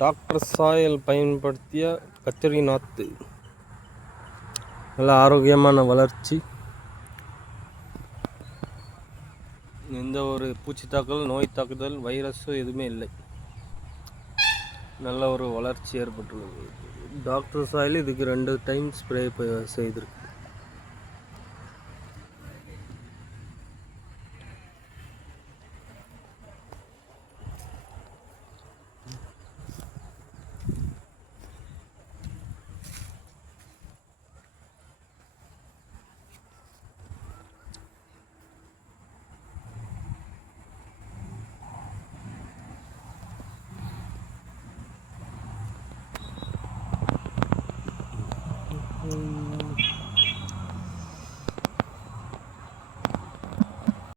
Doctor சாயல் பயன்படுத்திய கத்திரி நாற்று நல்ல ஆரோக்கியமான வளர்ச்சி, எந்த ஒரு பூச்சி தாக்குதல், நோய் தாக்குதல், வைரஸு எதுவுமே இல்லை. நல்ல ஒரு வளர்ச்சி ஏற்பட்டுள்ளது. டாக்டர் சாயல் இதுக்கு 2 டைம் ஸ்ப்ரே செய்திருக்கு.